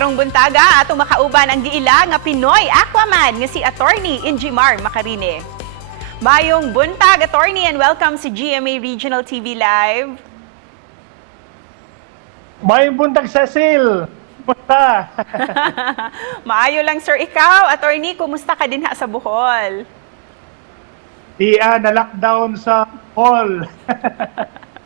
Karong buntaga atong makauban ang giila nga Pinoy Aquaman nga si Attorney Injimar Macarine. Mayong buntag, Attorney, and welcome si GMA Regional TV Live. Mayong buntag, Cecil! Kumusta? Maayo lang, sir. Ikaw, Attorney, kumusta ka din sa Bohol? Na-lockdown sa hall.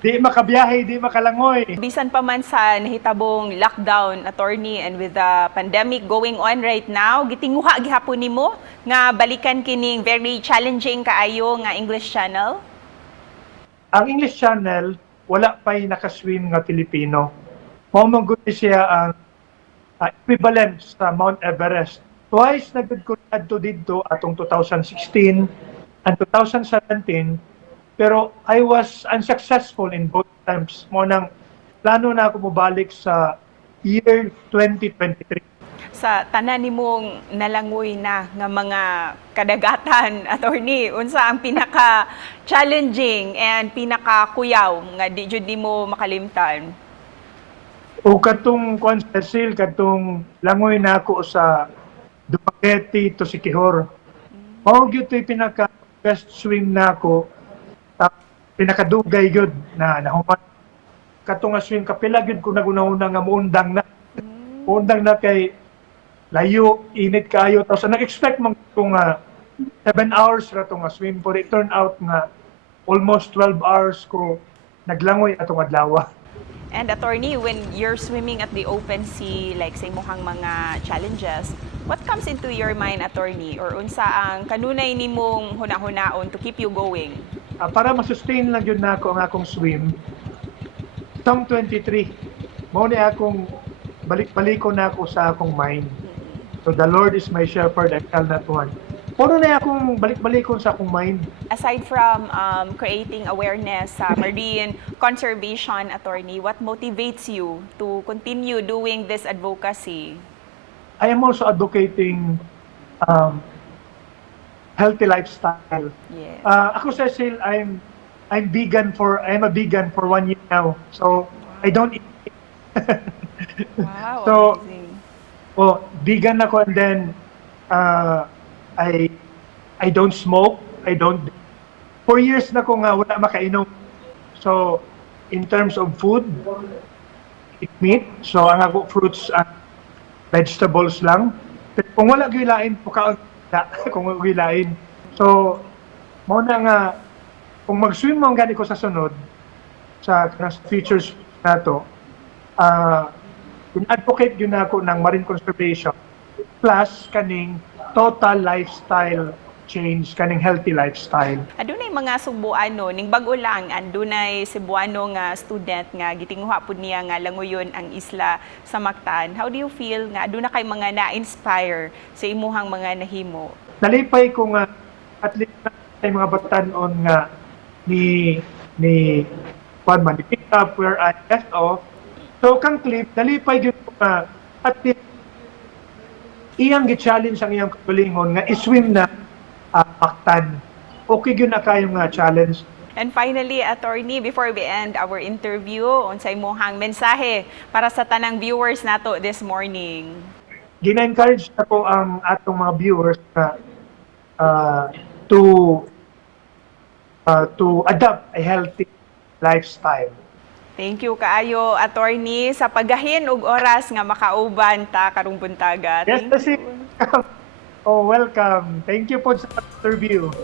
Di makabiyahe, di makalangoy. Bisan pa man sa nahitabong lockdown, Attorney, and with the pandemic going on right now, gitinguha gihapon nimo nga balikan kining very challenging kaayo nga English channel? Ang English channel, wala pa'y nakaswim nga Pilipino. Mamangguti siya ang equivalent sa Mount Everest. Twice nagkudkudad to dito atong 2016 and 2017, pero I was unsuccessful in both times. Mo nang plano na ako mabalik sa year 2023. Sa tanan nimong nalangoy na nga mga kadagatan, Attorney, unsa ang pinaka challenging and pinaka kuyaw nga di jud nimo makalimtan? O katong Cecil, katong langoy na ako sa Dumaguete to Siquijor. Mao gyud to'y pinaka best swim na ako. Pinakadugay gyud na nahuman. Katong nga swim kapila gyud ko nagunahuna nga muundang na. Muundang na kay layo, init kaayo. Tapos nag-expect man ko nga 7 hours ra to nga swim, but it turned out nga almost 12 hours ko naglangoy atong adlaw. And Attorney, when you're swimming at the open sea, like sa imong mga challenges, what comes into your mind, Attorney? Or unsa ang kanunay nimong huna-hunaon to keep you going? Para ma-sustain lang yun na ako ang akong swim, Psalm 23, mao ni akong balik-baliko na ako sa akong mind. So the Lord is my shepherd, I shall not want. Puro na akong balik-balikon sa akong mind. Aside from creating awareness sa marine conservation, Attorney, what motivates you to continue doing this advocacy? I am also advocating healthy lifestyle. Yes. Ako, Cecil, I'm a vegan for 1 year now. So I don't eat. Wow, So, amazing. Vegan ako, and then I don't smoke. I don't. 4 years na ko nga wala makainom. So in terms of food, eat meat. So ang ako fruits and vegetables lang. Pero kung wala gilain po ka kung wala gilain. So mo na nga kung mag-swim mo gani ko sa sunod sa features nato, in-advocate yun ako ng marine conservation plus kaning total lifestyle change, kaning healthy lifestyle. Adunay mga Subuano, ning bag-o lang, adunay Cebuano nga student nga gitinguha pud niya nga langoyon ang isla sa Mactan. How do you feel nga aduna kay mga na-inspire sa imuhang mga nahimo? Nalipay ko nga at least sa mga batanon nga ni Juan pick up where I left off. So kang clip, nalipay gyud ko nga at least iyang gi-challenge ang iyang kagalingon nga iswim na Mactan. Okay gyud na kayong challenge. And finally, Attorney, before we end our interview, unsay imong mensahe para sa tanang viewers nato this morning? Gina-encourage na po ang atong mga viewers na to adopt a healthy lifestyle. Thank you kaayo, Attorney, sa paggahin og oras nga makauban ta karong buntaga. Yes, Thank kasi you. oh, welcome. Thank you po sa interview.